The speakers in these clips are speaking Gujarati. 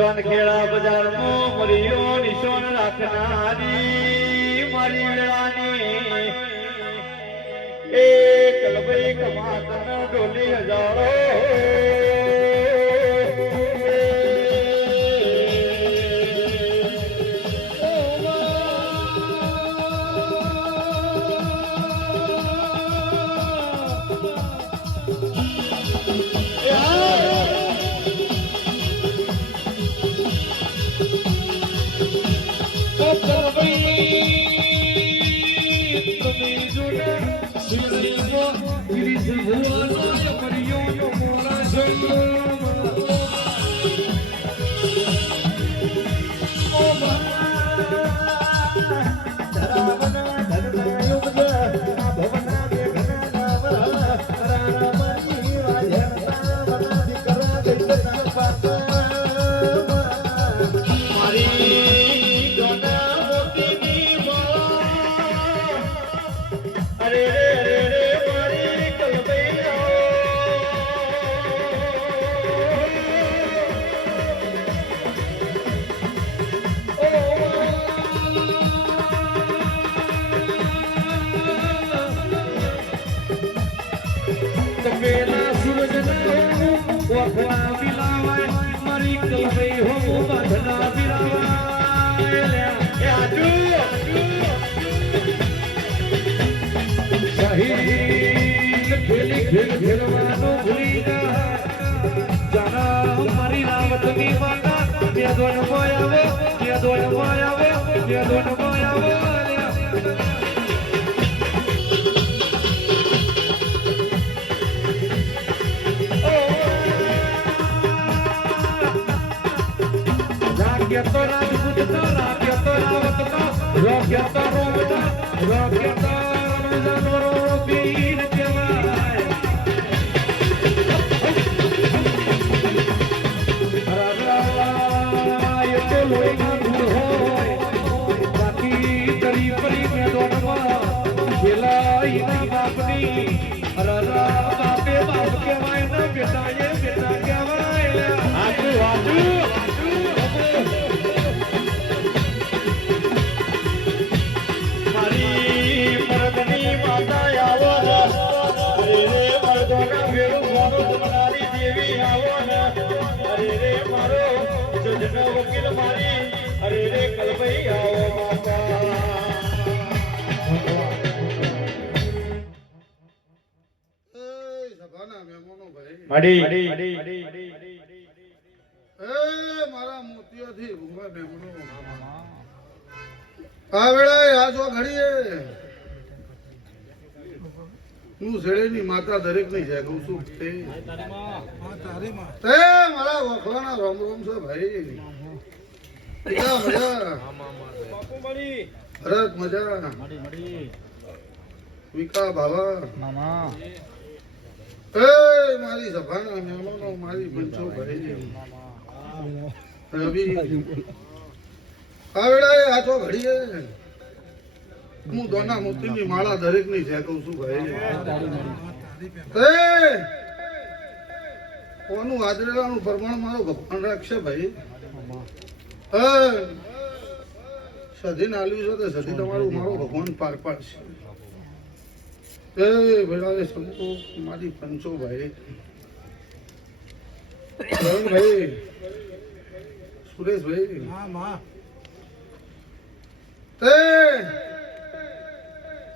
જોનખેડા બજારમાં મરિયો નિશાન રાખનારી મારી વેળાની એ કલભાઈ કમાતન ડોલી હજારો મારા મોતિયાથી ભૂંગા બેમણો આ વેળાએ આ જો ઘડીએ હું શેળેની માતા દરેક ની છે કહું છું તે મારા વખવાના રોમ રોમ છે ભાઈ મજા ભરત મજા વિકા બાબા મારી સભાના મહેમાનો મારી પંચો ભાઈ રવિ આ વેળાએ આછો ઘડીએ હું દોના મોતીની માળા દરેક ની છે કહું છું ભાઈ કોનું હાજરેલાનું પ્રમાણ મારો ભગવાન રાખશે ભાઈ સધી નાલ્યું છે તો સધી તમારું મારો ભગવાન પાર પાડશે ભાઈ સંતો મારી પંચો ભાઈ ભાઈ સુરેશભાઈ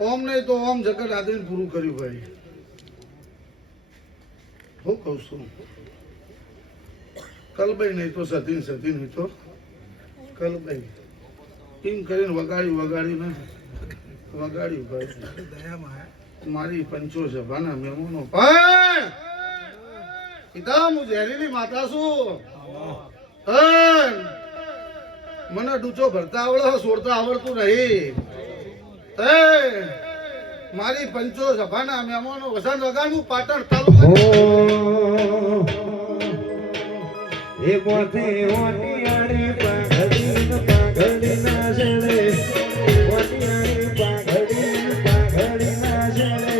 ઓમ નહીં તો ઓમ જગત આદિને પૂરું કર્યું ભાઈ હું કઉ છું કલભાઈ નહીં તો સધી નહીં તો કલભાઈ એમ કરીને વગાડ્યું ભાઈ મારી પંચો સભાના મહેમાનો પણ પિતા હું ઝેરીની માતા છું મને ડૂચો ભરતા આવડે છોડતા આવડતું નહીં મારી પંચો સભાના મહેમાનો વસંત વગાડનું પાટણ તાલુકા એ પોતે ઓટિયાળી પાઘડી ના જડે ઓટિયાળી પાઘડી ના જડે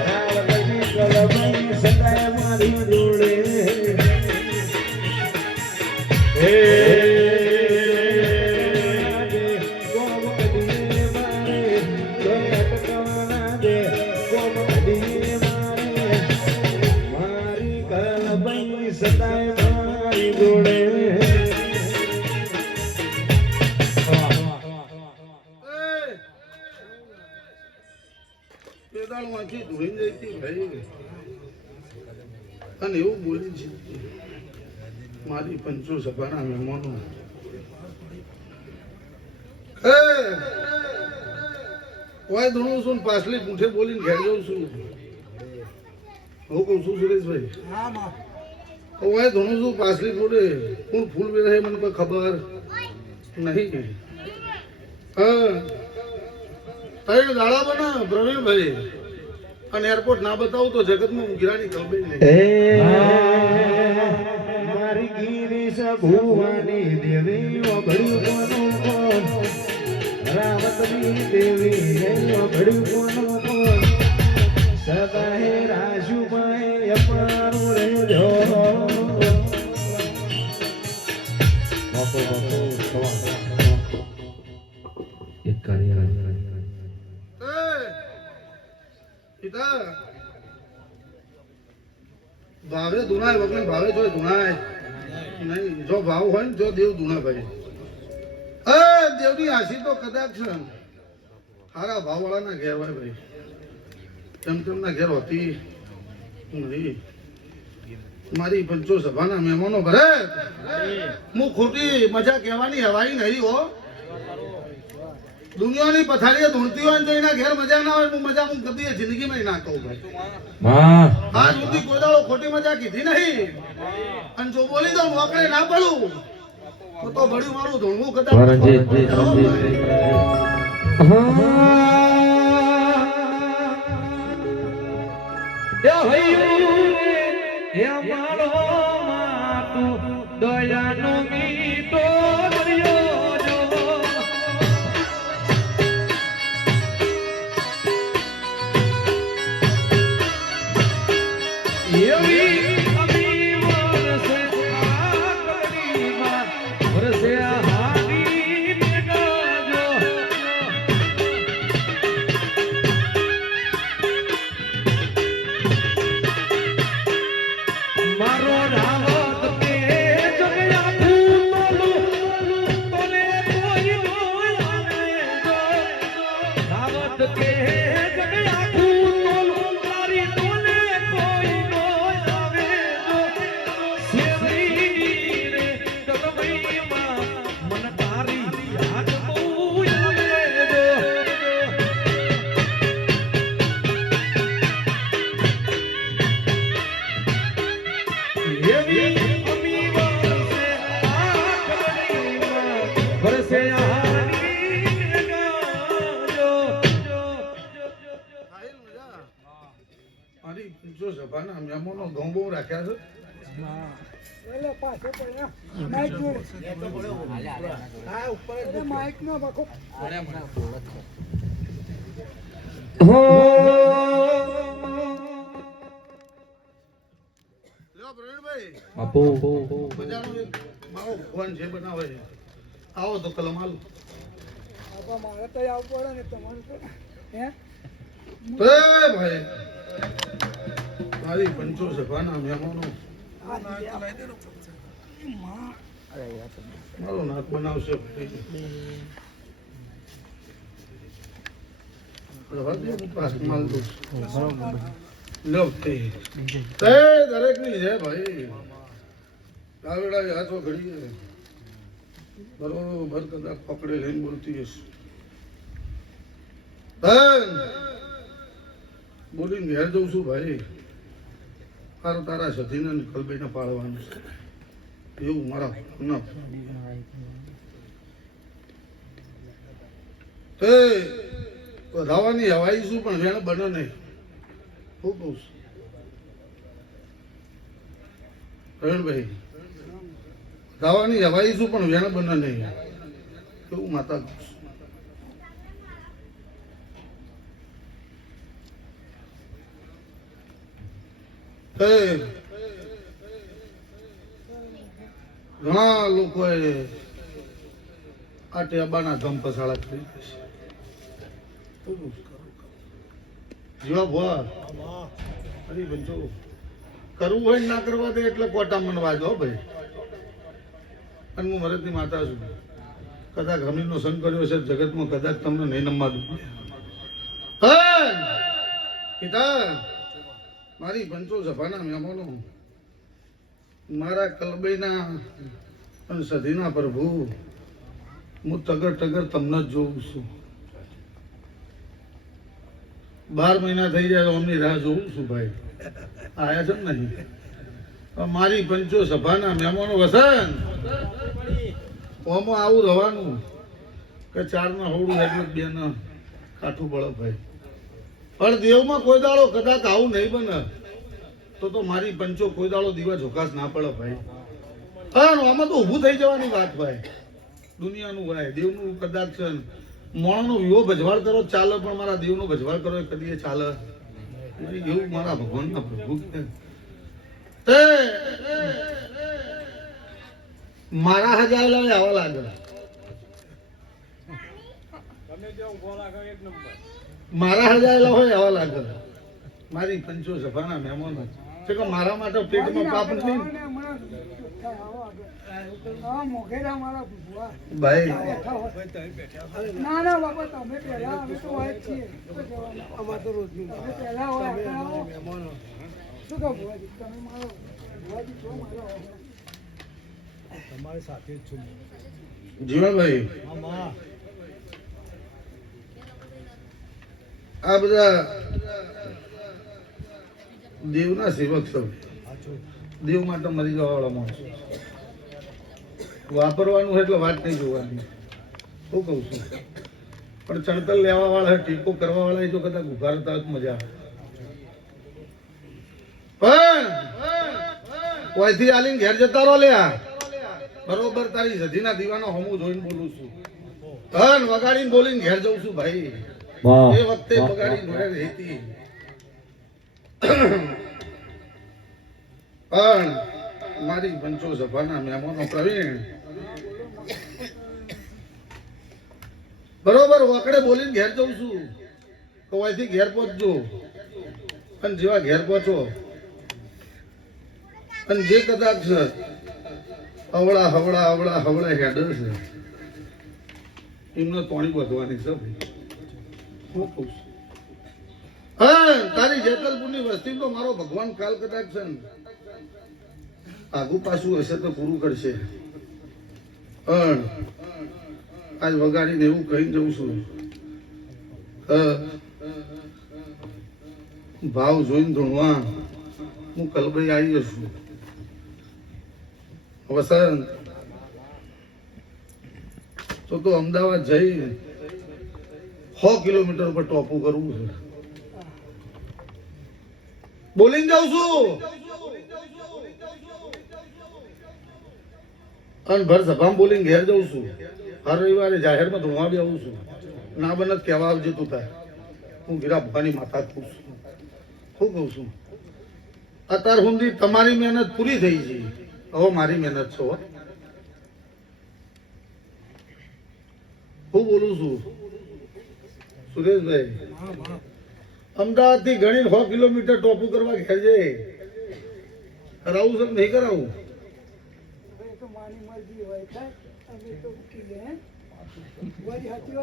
રાવલની કલબની સદાય મારી જોડે એ પેદાળમાંથી ધોઈને જઈ હતી ભાઈ અને એવું બોલી છે મારી પંચો સભાના મહેમાનો ઓય ધણું છું ને પાછલી પૂંઠે બોલીને ઘેર જાઉં છું હું કહું છું સુરેશભાઈ ઓય ધણું છું પાછલી બોલે કોણ ફૂલ વેરે મને કોઈ ખબર નહીં હા ત્રણ દાડા બના પ્રવીણભાઈ અને એરપોર્ટ ના બતાવું તો જગતમાં હું ગિરાની કલબે નહીં મારી ગિરીશ ભુવાની દેવી ભડ્યું કોણ રાવતની દેવી ભડ્યું કોણ સદા હે રાજુભાઈ અમારું રહેજો ભાવે ધુણાય વગર ભાવે જો ધુણાય નહીં જો ભાવ હોય ને જો દેવ ધુણા ભાઈ દેવની આશી તો કદાચ છે સારા ભાવ વાળાના ઘેર હોય ભાઈ તેમ તેમના ઘેર હોતી નહીં મારી પંચો સભાના મહેમાનો ભરે હું ખોટી મજા કહેવાની હવાઈ નહીં હો દુનિયાની પથારીએ ધૂણતી હોય ને તો એના ઘેર મજા ના હોય મજા હું કદી જિંદગીમાં ના કહું ભાઈ આજ સુધી કોઈ દાડો ખોટી મજા કીધી નહીં અને જો બોલી દઉં નોકરે ના પડું તો ભડ્યું મારું ધૂણવું કદાચ દયાનો મીઠો મારી પંચો સભાના મહેમાનો ઘઉં બહુ રાખ્યા છે મારો ફોન છે બનાવે આવો તો કલમ આલું મારે તો આવવું પડે ને તમારું હે ભાઈ મારી પંચો સભાના મહેમાનો મારો નાક બનાવશે દરેક ની છે ભાઈ કાવડા હાથો ઘડીએ બરોબર કદાચ પકડે લઈને બોલતી હશે બોલીને ઘેર જઉં છું ભાઈ તારું તારા સધીને કલબીને પાડવાનું છે એવું મારા વધાવાની હવાઈ શું પણ વેણ બને નહીં શું કહું છું પ્રવીણભાઈ વધાવાની હવાઈ શું પણ વેણ બને નહીં એવું માતા કહું છું ઘણા લોકોએ આ ટેબાના ધમ પસાડા કરી જીવા બંચો કરવું હોય ના કરવા દે એટલે કોટા મનવા જો ભાઈ અને હું મરદની માતા છું કદાચ હમીરનો સંગ કર્યો છે જગતમાં કદાચ તમને નહીં નમવા દઉં પિતા મારી પંચો સભાના મહેમાનો મારા કલબઈના અને સધીના પ્રભુ હું ટગર ટગર તમને જ જોઉં છું 12 મહિના થઈ જાય અમની રાહ જોઉં છું ભાઈ આયા છે ને નહીં મારી પંચો સભાના મહેમાનો વસન ઓમાં આવું રહેવાનું કે 4 ના હોડું એટલે 2 ના કાઠું બળે ભાઈ પણ દેવમાં કોઈ દાડો કદાચ આવું નહીં બને તો મારી પંચો કોઈ દાડો દીવા ઝોકાસ ના પડે ભાઈ હા આમાં તો ઊભું થઈ જવાની વાત ભાઈ દુનિયાનું ભાઈ દેવનું કદાચ છે મોણાનો વિવો ભજવાડ કરો ચાલે પણ મારા દેવનો ભજવાડ કરો એ કદી ચાલે એવું મારા ભગવાનના પ્રભુ તે મારા હજારેલા આવા લાગે મારા હજારેલા હોય આવા લાગે મારી પંચો સભાના મહેમાનો છે કે મારા માટે પેટમાં પાપ નથી ભાઈ ના ના બાપા તમે પહેલા અમે તો હોય જ છીએ અમાર તો રોજ પહેલા હોય શું કહો ભુવાજી તમે મારો ભુવાજી છો મારો તમારી સાથે જ છું જીવનભાઈ આ બધા દેવના સેવક છો દેવ માટે મરી જવા વાળા માણસો વાપરવાનું એટલે વાત નહીં જોવાની હું કહું છું પણ ચણતર લેવા વાળા ટેકો કરવા વાળા જો કદાચ ઉભા રહેતા હોય તો મજા આવે પણ કોઈથી આલીને ઘેર જતા રહો લ્યા બરોબર તારી સધીના દીવાનો હમું જોઈને બોલું છું ધન વગાડીને બોલીને ઘેર જઉં છું ભાઈ એ વખતે વગાડી ઘરે રહેતી પણ મારી પંચો સભાના મહેમાનો પ્રવીણ બરોબર વાકડે બોલીને ઘેર જઉં છું તો અહીંથી ઘેર પહોંચજો અને જેવા ઘેર પહોંચો અને જે કદાચ છે અવળા હવળા અવળા હવળા હેડ છે એમને તોણી વધવાની છે ભાઈ હું કહું છું હા તારી જેતલપુરની વસ્તી તો મારો ભગવાન કાલ કદાચ છે ને આગુ પાછું હશે તો પૂરું કરશે પણ આજ વગાડીને એવું કહી જઉં છું ભાવ જોઈને ધૂણવા હું કલબાઈ આવી છું વસંત તો અમદાવાદ જઈ 100 કિલોમીટર પર ટોપું કરવું છે બોલીને જાઉં છું અને ભર સભામાં બોલીને ઘેર જઉં છું હર રવિવારે જાહેરમાં ધોવા બી આવું છું ના બને કહેવા આવજે તું થાય હું ગીરા ભવાની માતા ખુશ છું શું કહું છું અત્યાર સુધી તમારી મહેનત પૂરી થઈ છે હવે મારી મહેનત છો હું બોલું છું સુરેશભાઈ અમદાવાદ થી ગણી 100 કિલોમીટર ટોપું કરવા ઘેર જઈ કરાવું છે નહીં કરાવું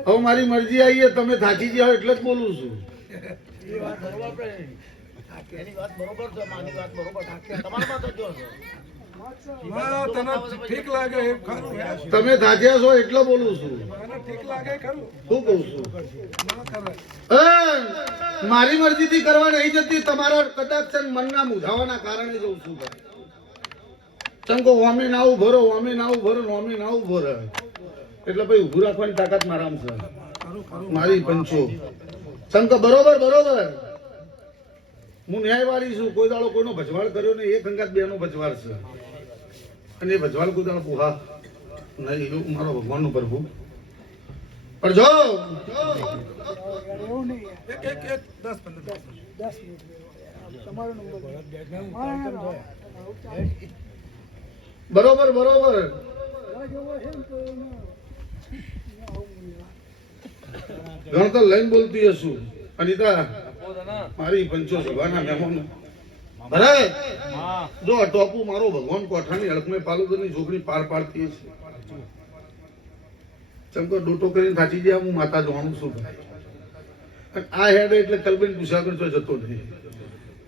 હવે મારી મરજી આવી તમે થાકી ગયા એટલે જ બોલું છું તમે થાક્યા છો એટલે બોલું છું શું કહું છું મારી મરજી થી કરવા નહીં જતી તમારા કદાચ મનના મૂંઝાવાના કારણે જઉં છું ચંકો વામે ના ઉભો રહો વામે ના ઉભો રહો વામે ના ઉભો રહે એટલે ભાઈ ઉભું રાખવાની તાકાત મારામ છે મારી પંચો ચંકો બરોબર બરોબર હું ન્યાયવાળી છું કોઈ દાડો કોઈનો ભજવાડ કર્યો ને એક અંગાત 2 નો ભજવાડ છે અને એ ભજવાડ કોઈ દાડો પુહા નહીં એવું મારો ભગવાનનું પ્રભુ પણ જો એવું નહીં 10 મિનિટ તમારો નંબર બરોબર બરોબર ગણતર લઈને બોલતી હશું અનિતા મારી પંચો સભાના મહેમાનો ભરત જો આ ટોપુ મારો ભગવાન કોઠાની હડકમે પાલુદરની છોકરી પાર પાડતી છે ચમકો ડોટો કરીને થાચી ગયા હું માતા જોવાનું છું અને આ હેડ એટલે કલબેન ગુસાગર તો જતો નહીં,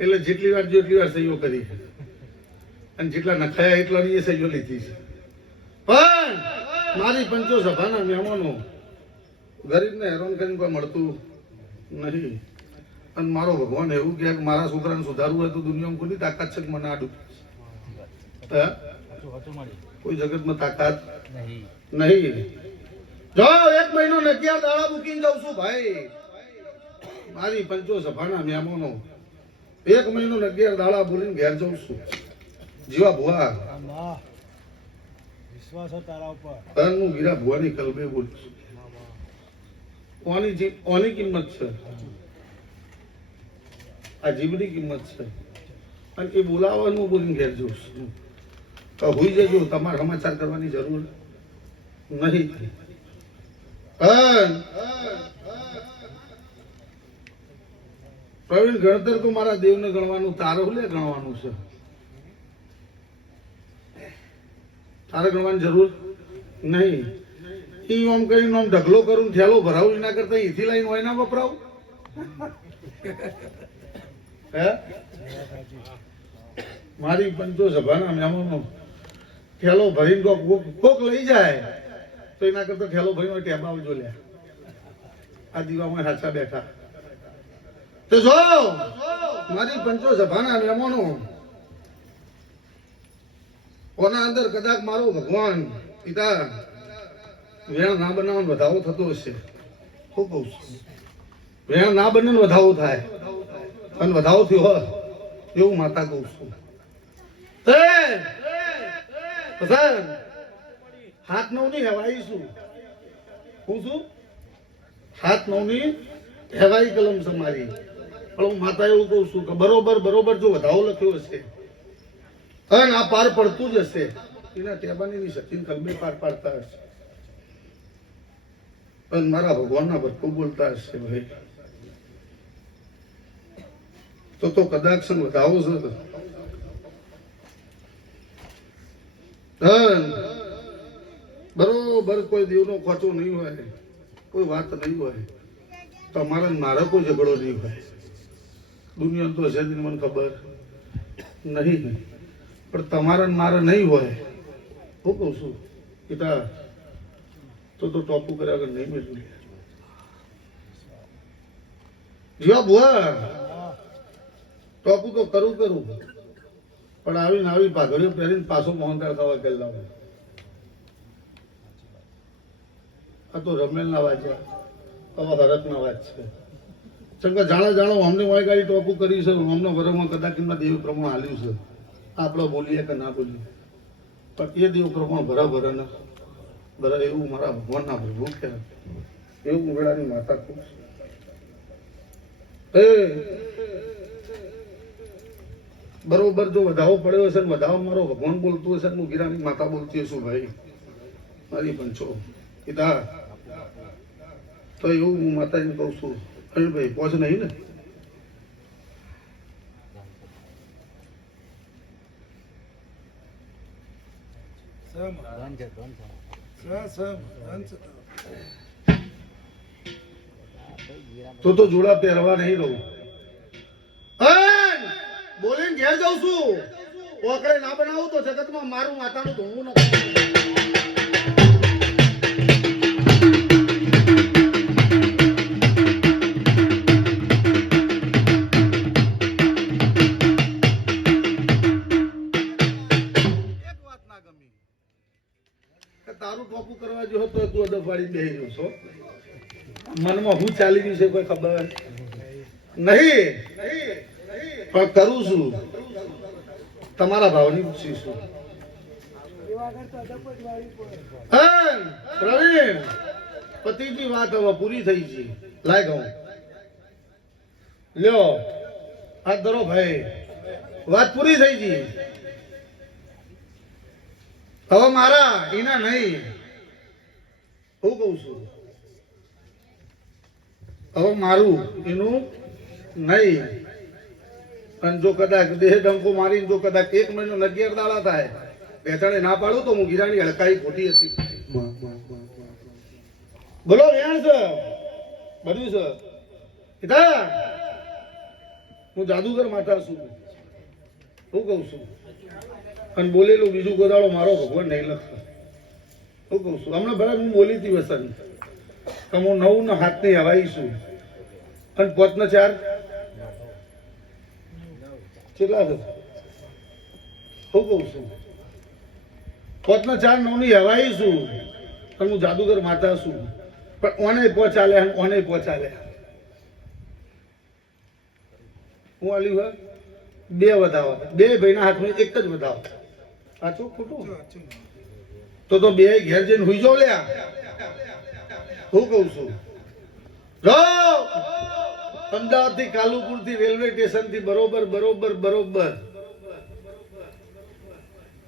એટલે જેટલી વાર સહીઓ કરી અને જેટલા નખાયા એટલાની એ સહીઓ લીધી છે. પણ મારી પંચો સભાના મહેમાનો ગરીબને હેરાન કરીને કોઈ મળતું નહીં. અને મારો ભગવાન એવું કહે કે મારા છોકરાને સુધારવું હોય તો દુનિયામાં કોની તાકાત છે કે મને આડું? કોઈ જગતમાં તાકાત નહીં. જો 1 મહિનો ને 11 દાડા બુકિંગ જાઉં છું ભાઈ, મારી પંચો સભાના મહેમાનો 1 મહિનો ને 11 દાડા બોલીને ઘેર જાઉં છું. જીવા ભુવા વિશ્વાસ તારા ઉપર, હું વીરા ભુવાની કલબે બોલું છું. કોની કિંમત છે? આ જીવની કિંમત છે. અને એ બોલાવવાનું બોલીને ઘેર જઉં છું. તો હોઈ જજો, તમારે સમાચાર કરવાની જરૂર નહીં. પ્રવીણ ગણતર તો મારા દેવને ગણવાનું, તારે લે ગણવાનું છે. તારે ગણવાની જરૂર નહીં. ઈ આમ કરીને આમ ઢગલો કરું થેલો ભરાવું એના કરતા અહીંથી લઈને હોય ના વપરાવું. હે મારી પંચો સભાના મહેમાનો થેલો ભરીને કોક લઈ જાય તો એના કરતા થેલો ભરીને ટેબા આવજો લે. આ દીવામાં સાચા બેઠા તો જો મારી પંચો સભાના મહેમાનો કોના અંદર કદાચ મારો ભગવાન પિતા વેણ ના બનાવવાનો વધાવો થતો હશે. શું કહું છું? વેણ ના બને વધાવો થાય અને વધાવો થયો હોય એવું માતા કહું છું. હાથ 9 ની હેવાઈ શું હું છું? હાથ 9 ની હેવાઈ કલમ છે મારી. પણ હું માતા એવું કહું છું કે બરોબર જો વધાવો લખ્યો હશે અને આ પાર પડતું જ હશે, એના ટેબાની શક્તિ કલબે પાર પાડતા હશે. પણ મારા ભગવાનના ભરપૂર બોલતા હશે ભાઈ, તો કદાચ વધાવો છે. બરોબર કોઈ દેવનો ખોટો નહીં હોય, કોઈ વાત નહીં હોય, તમારા મારા કોઈ ઝઘડો નહીં હોય. દુનિયા તો હશે મને ખબર નહીં, પણ તમારા મારે નહીં હોય. હું કહું છું પિતા તો ટોપું કર્યા વગર નહીં મેળવું. જીવા ભુવા ટોપું તો કરું પણ આવી પાઘડીઓ પહેરીને પાછો મોહનદાર થવા ગયેલા હોય. આ તો રમેલના વાંચ્યા, હવે હરકના વાત છે. ચંગા જાણો અમને વાય ગાડી ટોપું કરી છે, અમને વરમાં કદાચ એમના દેવ પ્રમાણ હાલ્યું છે. આપણે બોલીએ કે ના બોલીએ, પણ એ દેવ પ્રમાણ ભરા એવું મારા ભગવાનના પ્રભુ કહેવાય. એવું ઉગડાની માતા ખૂબ બરોબર જો વધાવો પડ્યો હશે, વધાવો મારો ભગવાન બોલતું હશે, હું ગીરાની માતા બોલતી હશું ભાઈ મારી પંચો પિતા. તો એવું હું માતાજીને કહું છું ભાઈ પહોંચ નહીં ને. તો જોડા પહેરવા નહીં રહું. બોલીને ઘેર જાઉં છું. ઓકળે ના બનાવું તો જગતમાં મારું માતાનું ધોવું નથી. તારું ટોપું કરવા જો તો તું અડફવાડી બેસી ગયો છો. મનમાં હું ચાલી ગયું છે કોઈ ખબર નહીં, પણ કરું છું. તમારા ભાવની પૂછીશું. પ્રવીણ પતિની વાત હવે પૂરી થઈ છે. લાય કહું લ્યો હાથ ધરો ભાઈ, વાત પૂરી થઈ ગઈ. હવે મારા એના નહીં, હું કઉ છું હવે મારું એનું નહીં. અને જો કદાચ દેહ ડંકો મારીને જો કદાચ 1 મહિનો 11 દાડા થાય બેઠાડે ના પાડું તો હું ગીરાની હડકાઈ ખોટી હતી. બોલો વેણ છે બધું છે પિતા હું જાદુગર માતા છું હું કહું છું અને બોલેલું બીજું ગોદાળો મારો ભગવાન નહીં લખતો હું કહું છું હમણાં ભલે હું બોલી હતી વસન કે હું 9 ના હાથની હવાઈ છું અને 5 ના 4 કેટલા છે હું કહું છું 5 ના 4 9 ની હવાઈ છું અને હું જાદુગર માતા છું પણ ઓને પહોંચાલે અને ઓને પહોંચાલે હું આલ્યું હોય 2 વધાવો 2 ભાઈના હાથમાં એક જ વધાવો સાચું ખોટું તો 2 ઘેર જઈને હુઈ જાવ લ્યા હું કહું છું જો અમદાવાદ થી કાલુપુર થી રેલવે સ્ટેશન થી બરોબર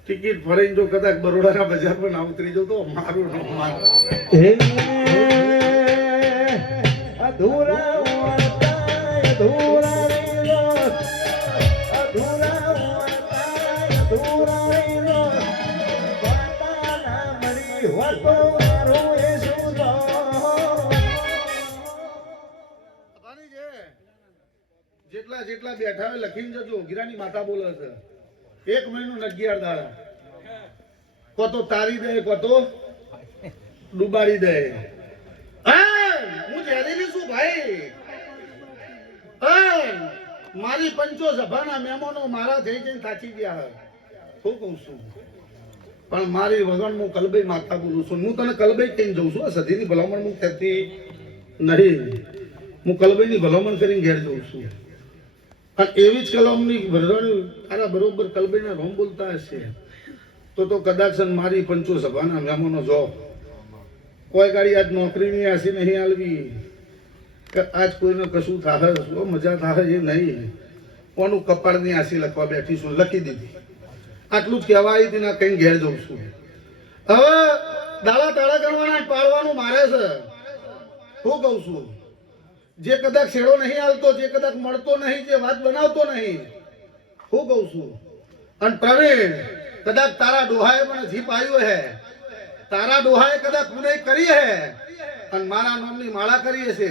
ટિકિટ ફરીને જો કદાચ બરોડાના બજાર પર ના ઉતરી જાવ તો મારું નામ મારું અધૂરા અધૂરા જેટલા જેટલા બેઠા હોય લખીને જજો ગિરાની માતા બોલે છે 1 મહિનો 11 દાડા કો તો તારી દે કો તો ડુબાડી દે હું જહેરીલી છું ભાઈ મારી પંચો સભાના મહેમાનો મારા થઈ જઈને થાચી ગયા હોય શું કહું છું પણ મારી વગર હું કલબઈ માતા બોલું છું હું તને કલબઈ કહીને જઉં છું સદીની ભલામણ હું થતી નહીં હું કલબઈની ભલામણ કરીને ઘેર જઉં છું અને એવી જ કલમની ભરવાની તારા બરોબર કલબઈના રોમ બોલતા હશે તો કદાચ મારી પંચો સભાના મહેમાનો જો કોઈ ગાડી આજ નોકરીની આશી નહીં આલવી કે આજ કોઈને કશું થાય શું મજા થાય એ નહીં કોનું કપાળની આશી લખવા બેઠી છું લખી દીધી આટલું જ કહેવાય હતી ના કઈ ઘેર જઉં છું હવે દાડા તાળા કરવાના પાડવાનું મારે છે હું કહું છું જે કદાચ શેડો નહીં આવતો જે કદાચ મળતો નહીં જે વાત બનાવતો નહીં હું કહું છું અને પ્રવીણ કદાચ તારા ડોહાએ મને જીપ આવ્યો હે તારા ડોહાએ કદાચ પુનઃ કરી હે અને મારા નામની માળા કરીએ છે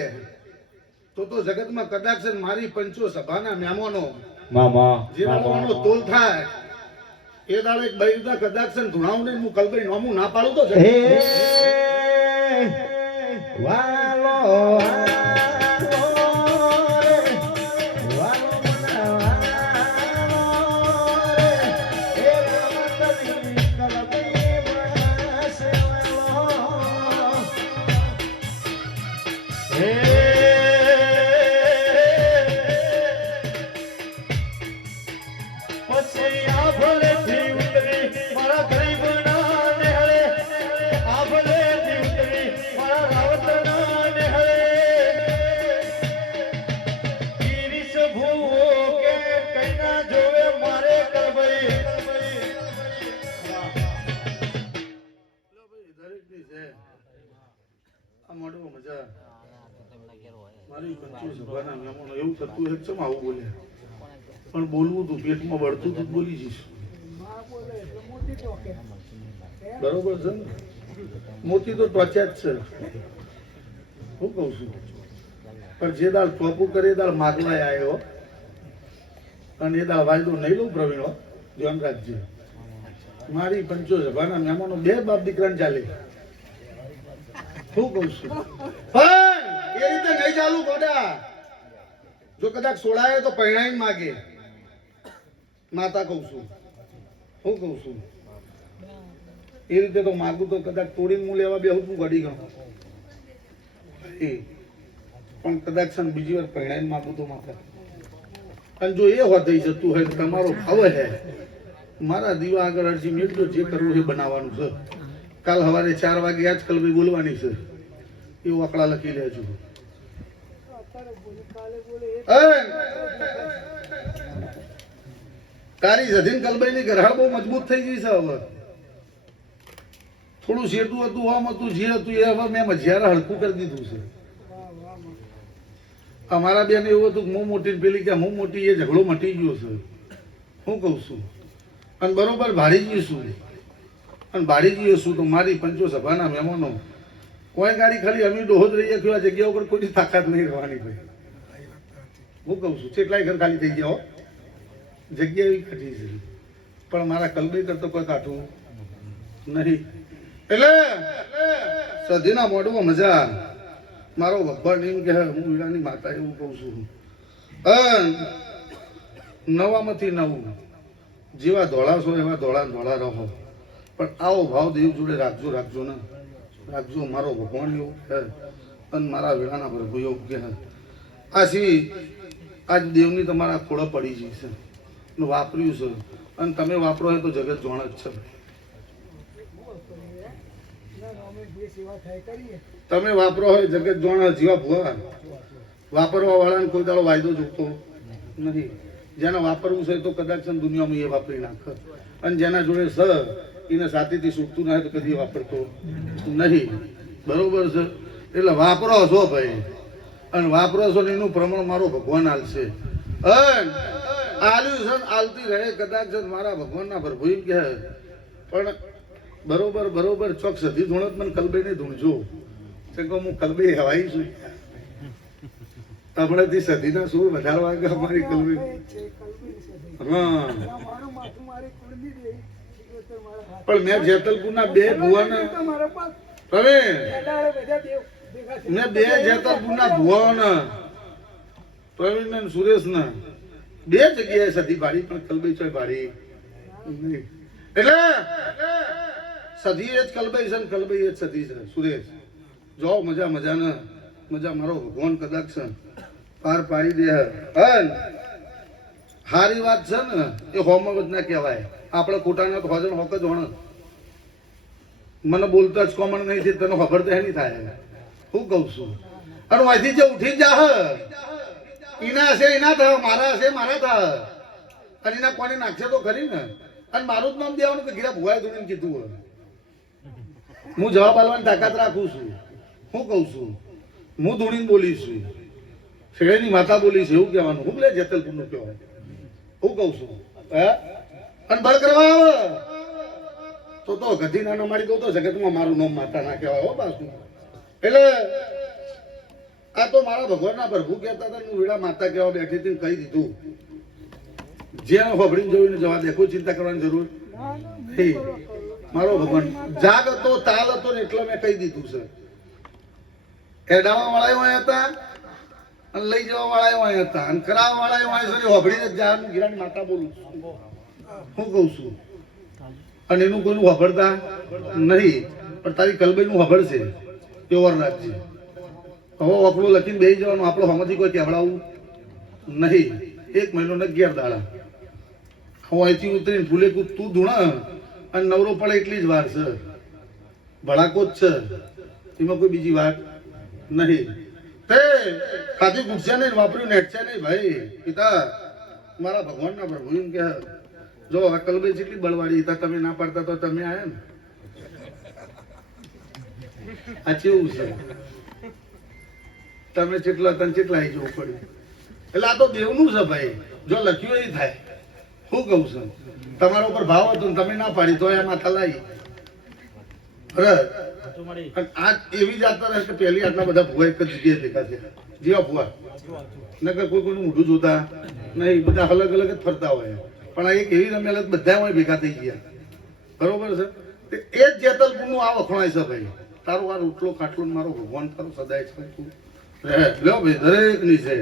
તો જગતમાં કદાચ મારી પંચો સભાના મહેમાનો મામા જે દાડો તોલ થાય એ દાડે એક બૈરના કદાચ ધુણાવને હું કલબઈ નોમું ના પાડું તો વાલો પણ બોલવું તું પેટમાં વળતું તું બોલી જઈશ બરોબર છે ને મોતી તો ટોચ્યા જ છે હું કઉ છું પણ જે દાળ ટોપું કરે એ દાળ માગલાય આવ્યો અને એ દાળ વાયદો નહીં લઉં પ્રવીણો ધ્યાન રાખજે મારી પંચો સભાના મહેમાનો 2 બાપ દીકરાને ચાલે હું કઉ છું પણ એ રીતે નહીં ચાલુ ગોડા જો કદાચ સોળાય તો પરિણામ માગે માતા કઉ છું હું કઉ છું એ રીતે તો માગું તો કદાચ તોડીને હું લેવા બે હું ઘડી ગયો પણ કદાચ બીજી વાર પરિણામ માગું તો માતા અને જો એ હોત થઈ જતું હોય તમારો ભાવ હે મારા દીવા આગળ અરજી મેળજો જે કરવું એ બનાવવાનું છે કાલ સવારે 4 વાગે આજકાલ ભાઈ બોલવાની છે એવું આંકડા લખી લેજો તારી સધીન કલબાઈની ગરહાડ બહુ મજબૂત થઈ ગઈ છે હવે થોડું શેતું હતું આમ હતું જે હતું એ હવે મેં મજિયારા હલકું કરી દીધું છે અમારા બેન એવું હતું હું મોટી પેલી કે હું મોટી એ ઝઘડો મટી ગયો છે હું કહું છું અને બરોબર ભાડી ગયું છું અને ભાડી ગયું છું તો મારી પંચો સભાના મહેમાનો કોઈ ગાડી ખાલી અમી ડોહો જ રહીએ કે આ જગ્યા ઉપર કોઈ તાકાત નહીં રહેવાની ભાઈ હું કહું છું કેટલાય ઘર ખાલી થઈ ગયા હો. જગ્યા એવી કાઢી છે પણ મારા કલબે કરતો કોઈ કાઢવું નહીં. એટલે સધીના મોઢમાં મજા. મારો ભગવાન એમ કે હું વીરાની માતા એવું કહું છું. નવામાંથી નવું જેવા ધોળા છો એવા ધોળા ધોળા રહો, પણ આવો ભાવ દેવ જોડે રાખજો રાખજો ને રાખજો. મારો ભગવાન એવું કહે અને મારા વેળાના પ્રભુ એવું કહે. આથી આજ દેવની તમારા ખોળા પડી ગઈ છે ને વાપર્યું છે અને તમે વાપરો હોય તો જગત જોણ જ છે. તમે વાપરો હોય જગત જોણ જીવા ભુવા. વાપરવા વાળાને કોઈ દાડો વાયદો જોતો નથી. જેને વાપરવું છે તો કદાચ દુનિયામાં એ વાપરી નાખે અને જેના જોડે સ એને સાથેથી છૂટતું ના તો કદી વાપરતો નહીં. બરોબર છે? એટલે વાપરો છો ભાઈ, અને વાપરો છો ને એનું પ્રમાણ મારો ભગવાન આલશે. આલ્યું છે આલતી રહે કદાચ મારા ભગવાનના પ્રભુ એમ કહે. પણ બરોબર બરોબર ચોક સધી ધૂણત મને કલબે નહીં ધૂણજો. હું કલબે હવાઈ છું. હમણાંથી સધીના શું વધારવા કે અમારી કલબી. હા પણ મેં જેતલપુરના બે ભુવાને મેં બે જેતલપુરના ભુવાઓને પ્રવીણ ને સુરેશ ને બે જગ્યાએ સધી પાડી પણ કલબઈ ચોય પાડી નહીં. એટલે સધી એ જ કલબઈ છે ને કલબઈ એ જ સધી છે. સુરેશ જો મજા મજા ને મજા મારો ભગવાન કદાચ છે પાર પાડી દે. હારી વાત છે ને એ હોમવત ના કહેવાય. આપણે ખોટાના તો હજણ હોક જ હોણ. મને બોલતા જ કોમન નહીં થી તને ખબર તો નહીં થાય. હું કઉ છું અને અહીંથી જે ઉઠી જા એના હશે એના થાય, મારા હશે મારા થાય, અને એના કોને નાખશે તો ખરી ને. અને મારું જ નામ દેવાનું કે ગીરા ભુવાએ ધોઈને કીધું હોય. હું જવાબ આપવાની તાકાત રાખું છું. હું કઉ છું હું ધોણીને બોલીશ છું. શેળેની માતા બોલીશ એવું કહેવાનું. હું લે જેતલપુર નું કહેવાય. હું કઉ છું અને બળ કરવા આવે તો ગધી નાનો મારી દઉં તો જગતમાં મારું નામ માતા ના કહેવાય. હો બાસુ એટલે આ તો મારા ભગવાનના પ્રભુ કહેતા હતા હું વીડા માતા કહેવા બેઠી હતી કહી દીધું. જેને હોભળીને જોઈને જવા દે, કોઈ ચિંતા કરવાની જરૂર નહીં. મારો ભગવાન જાગ હતો તાલ હતો ને એટલે મેં કહી દીધું છે. એડાવા વાળા વાય હતા અને લઈ જવા વાળા વાય હતા અને કરાવવા વાળા વાય છે. હોભળીને જ જા ગિરાની માતા બોલું છું. હું કઉ છું અને એનું કોઈનું વાપરતા નહીં, પણ તારી કલબઈનું વાપરશે પ્યોર રાખજે. હવે આપણું લખીને બેસી જવાનું. આપણો હમણાંથી કોઈ કહેવડાવું નહીં. 1 મહિનો ને 11 દાડા. હું અહીંથી ઉતરીને ફૂલે તું ધૂણા અને નવરો પડે એટલી જ વાર છે. ભડાકો જ છે, એમાં કોઈ બીજી વાત નહીં. તે ખાધી ગુટશે નહીં, વાપર્યું નેટશે નહીં ભાઈ. પિતા મારા ભગવાનના પ્રભુ એમ કે જો આ કલબઈ જેટલી બળવાળી હતા તમે ના પાડતા તો તમે આયા ને. આ કેવું છે તમે જેટલા તને જેટલા આવી જવું પડ્યું. એટલે આ તો દેવનું છે ભાઈ. જો લખ્યું એ થાય. હું કહું છું તમારા ઉપર ભાવ હતો ને તમે ના પાડી તો આ માથા લાવી. આ એવી જાતના રહે કે પહેલી આટલા બધા ભુવા એક જ જગ્યાએ ભેગા છે. જેવા ભુવા નકર કોઈ કોઈનું મોઢું જોતા નહીં. બધા અલગ અલગ જ ફરતા હોય. પણ આ એક એવી રમેલ બધા હોય ભેગા થઈ ગયા. બરોબર છે? એ જ જેતલપુર નું આ વખણાય છે ભાઈ. તારું આ રોટલો ખાટલો મારો ભગવાન તારો સદાય છે. લ્યો ભાઈ દરેક ની છે